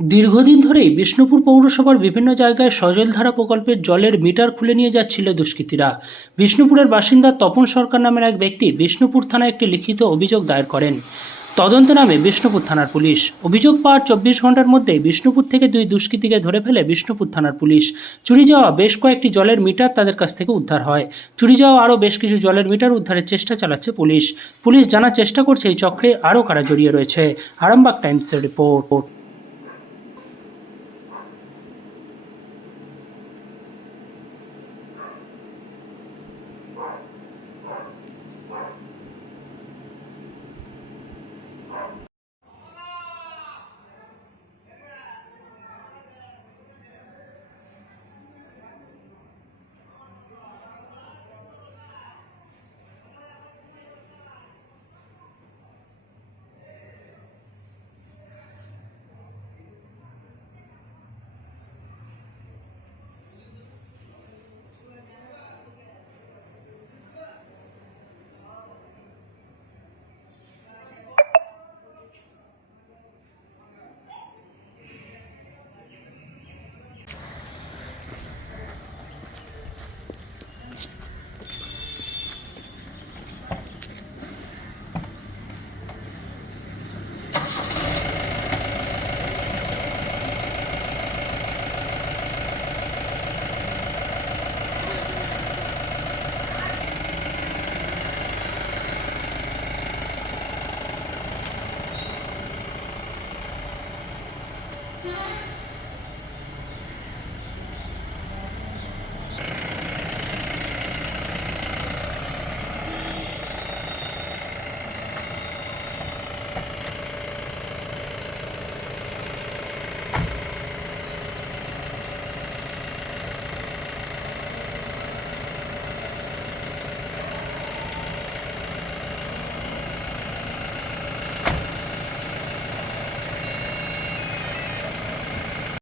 দীর্ঘদিন ধরেই বিষ্ণুপুর পৌরসভার বিভিন্ন জায়গায় সজলধারা প্রকল্পের জলের মিটার খুলে নিয়ে যাচ্ছিল দুষ্কৃতীরা। বিষ্ণুপুরের বাসিন্দা তপন সরকার নামের এক ব্যক্তি বিষ্ণুপুর থানায় একটি লিখিত অভিযোগ দায়ের করেন। তদন্তে নামে বিষ্ণুপুর থানার পুলিশ। অভিযোগ পাওয়ার চব্বিশ ঘণ্টার মধ্যে বিষ্ণুপুর থেকে দুই দুষ্কৃতীকে ধরে ফেলে বিষ্ণুপুর থানার পুলিশ। চুরি যাওয়া বেশ কয়েকটি জলের মিটার তাদের কাছ থেকে উদ্ধার হয়। চুরি যাওয়া আরও বেশ কিছু জলের মিটার উদ্ধারের চেষ্টা চালাচ্ছে পুলিশ। পুলিশ জানার চেষ্টা করছে এই চক্রে আরও কারা জড়িয়ে রয়েছে। আরামবাগ টাইমসের রিপোর্ট। Yeah.